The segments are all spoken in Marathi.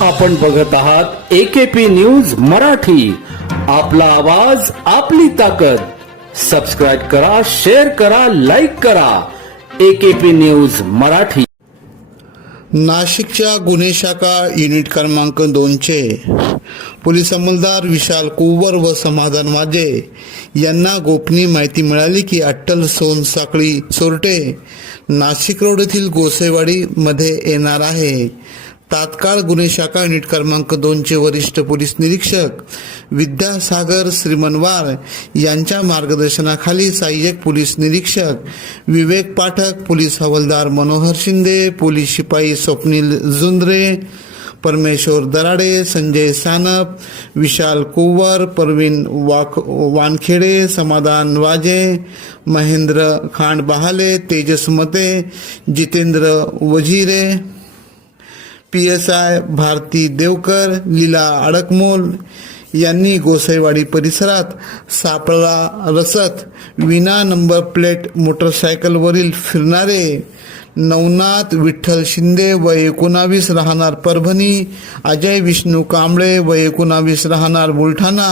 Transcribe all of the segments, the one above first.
आपण बघत आहात एकेपी न्यूज मराठी. आपला आवाज आपली ताकद. सबस्क्राईब करा शेअर करा लाईक करा. AKP news Marathi. नाशिकच्या गुन्हे शाखा युनिट क्रमांक दोनचे. पोलीस अंमलदार विशाल कुवर व समाधान वाजे यांना गोपनीय माहिती मिळाली की अट्टल सोन साखळी चोरटे नाशिक रोड येथील गोसेवाडीमध्ये येणार आहे. तात्काळ गुन्हे शाखा युनिट क्रमांक दोनचे वरिष्ठ पोलीस निरीक्षक विद्यासागर श्रीमनवार यांच्या मार्गदर्शनाखाली सहाय्यक पोलीस निरीक्षक विवेक पाठक पोलीस हवालदार मनोहर शिंदे पोलीस शिपाई स्वप्नील जुंद्रे परमेश्वर दराडे संजय सानप विशाल कुवर परवीन वाक वानखेडे समाधान वाजे Mahendra Khand Bahale Tejas Mate Jitendra Wajire P S I Bharati Devkar Leela Adakmol यांनी गोसाईवाडी परिसरात सापळा रसत विना नंबर प्लेट मोटरसायकलवरील फिरणारे नवनाथ विठ्ठल शिंदे व एकोणावीस राहणार परभणी अजय विष्णू कांबळे व एकोणावीस राहणार बुलढाणा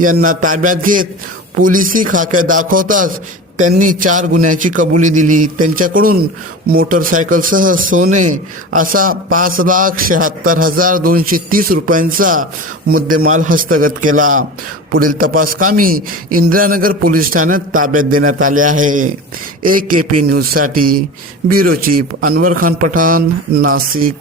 यांना ताब्यात घेत पोलिसी खाक्या दाखवताच त्यांनी चार गुन्ह्याची कबुली दिली. त्यांच्याकडून मोटरसायकलसह सोने असा पाच लाख शहात्तर हजार दोनशे तीस रुपयांचा मुद्देमाल हस्तगत केला. पुढील तपासकामी इंदिरानगर पोलीस ठाण्यात ताब्यात देण्यात आले आहे. ए के पी न्यूजसाठी ब्युरो चीफ अनवर खान पठाण नाशिक.